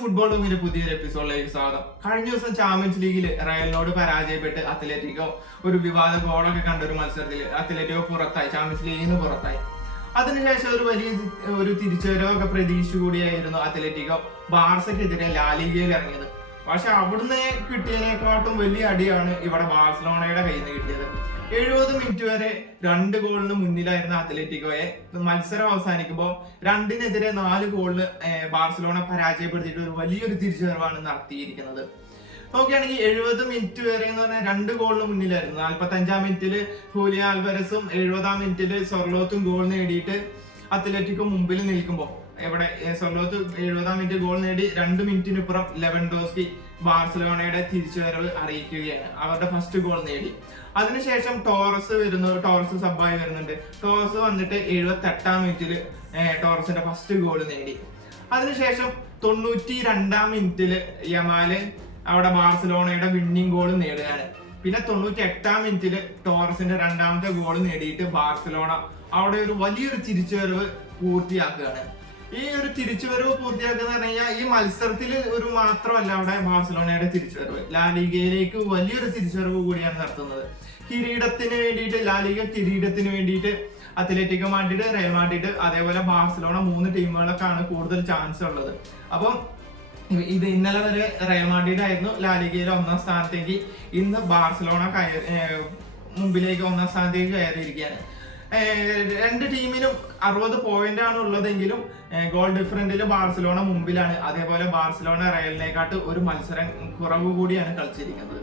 Football ടീമിന്റെ പുതിയൊരു എപ്പിസോഡിലേക്ക് സ്വാഗതം. കഴിഞ്ഞ ദിവസം ചാമ്പ്യൻസ് ലീഗിൽ റയലിനോട് പരാജയപ്പെട്ട് അത്ലറ്റിക്കോ ഒരു വിവാദ ഗോളൊക്കെ കണ്ട ഒരു മത്സരത്തിൽ അത്ലറ്റിക്കോ പുറത്തായി. ചാമ്പ്യൻസ് ലീഗിൽ നിന്ന് പുറത്തായി. അതിനുശേഷം ഒരു വലിയ ഒരു തിരിച്ചുവരവൊക്കെ പ്രതീക്ഷിച്ചു കൂടിയായിരുന്നു അത്ലറ്റിക്കോ ബാർസക്കെതിരെ ലാലിഗയിൽ ഇറങ്ങിയത്. പക്ഷെ അവിടുന്ന് കിട്ടിയതിനെക്കാട്ടും വലിയ അടിയാണ് ഇവിടെ ബാഴ്സലോണയുടെ കയ്യിൽ നിന്ന് കിട്ടിയത്. എഴുപത് മിനിറ്റ് വരെ രണ്ട് ഗോളിന് മുന്നിലായിരുന്ന അത്ലറ്റിക്കോയെ മത്സരം അവസാനിക്കുമ്പോൾ രണ്ടിനെതിരെ നാല് ഗോളിന് ബാഴ്സലോണ പരാജയപ്പെടുത്തിയിട്ട് ഒരു വലിയൊരു തിരിച്ചുവരവാണ് നടത്തിയിരിക്കുന്നത്. നോക്കുകയാണെങ്കിൽ എഴുപത് മിനിറ്റ് വരെ എന്ന് പറഞ്ഞാൽ രണ്ട് ഗോളിന് മുന്നിലായിരുന്നു. നാൽപ്പത്തി അഞ്ചാം മിനിറ്റിൽ ഹൂലിയ ആൽവരസും എഴുപതാം മിനിറ്റിൽ സൊർലോത്തും ഗോൾ നേടിയിട്ട് അത്ലറ്റിക്കോ മുമ്പിൽ നിൽക്കുമ്പോൾ എവിടെ സൊലോത്ത് എഴുപതാം മിനിറ്റ് ഗോൾ നേടി രണ്ട് മിനിറ്റിനിപ്പുറം ലെവൻഡോസ്കി ബാർസലോണയുടെ തിരിച്ചുവരവ് അറിയിക്കുകയാണ്. അവരുടെ ഫസ്റ്റ് ഗോൾ നേടി. അതിനുശേഷം ടോറസ് വരുന്നു ടോറസ് സബ്ബായി വരുന്നുണ്ട്. ടോറസ് വന്നിട്ട് എഴുപത്തി എട്ടാം മിനിറ്റിൽ ടോറസിന്റെ ഫസ്റ്റ് ഗോൾ നേടി. അതിനുശേഷം തൊണ്ണൂറ്റി രണ്ടാം മിനിറ്റിൽ യമാൽ അവിടെ ബാർസലോണയുടെ വിന്നിംഗ് ഗോൾ നേടുകയാണ്. പിന്നെ തൊണ്ണൂറ്റി എട്ടാം മിനിറ്റിൽ ടോറസിന്റെ രണ്ടാമത്തെ ഗോൾ നേടിയിട്ട് ബാർസലോണ അവിടെ ഒരു വലിയൊരു തിരിച്ചുവരവ് പൂർത്തിയാക്കുകയാണ്. ഈ ഒരു തിരിച്ചുവരവ് പൂർത്തിയാക്കുന്ന കഴിഞ്ഞാൽ ഈ മത്സരത്തിൽ ഒരു മാത്രമല്ല അവിടെ ബാഴ്സലോണയുടെ തിരിച്ചുവരവ്. ലാലിഗയിലേക്ക് വലിയൊരു തിരിച്ചുവരവ് കൂടിയാണ് നടത്തുന്നത്. കിരീടത്തിന് വേണ്ടിയിട്ട് ലാലിഗ കിരീടത്തിന് വേണ്ടിയിട്ട് അത്ലറ്റിക്കോ മാഡ്രിഡ് റയൽ മാഡ്രിഡ് അതേപോലെ ബാഴ്സലോണ മൂന്ന് ടീമുകളൊക്കെയാണ് കൂടുതൽ ചാൻസ് ഉള്ളത്. അപ്പം ഇത് ഇന്നലെ വരെ റയൽ മാഡ്രിഡ് ആയിരുന്നു. ലാലിഗയിലെ ഒന്നാം സ്ഥാനത്തേക്ക് ഇന്ന് ബാഴ്സലോണ കയറി മുമ്പിലേക്ക് ഒന്നാം സ്ഥാനത്തേക്ക് കയറിയിരിക്കുകയാണ്. രണ്ട് ടീമിനും അറുപത് പോയിന്റ് ആണ് ഉള്ളതെങ്കിലും ഗോൾ ഡിഫറന്റിൽ ബാഴ്സലോണ മുമ്പിലാണ്. അതേപോലെ ബാർസലോണ റയലിനെക്കാട്ട് ഒരു മത്സരം കുറവ് കൂടിയാണ് കളിച്ചിരിക്കുന്നത്.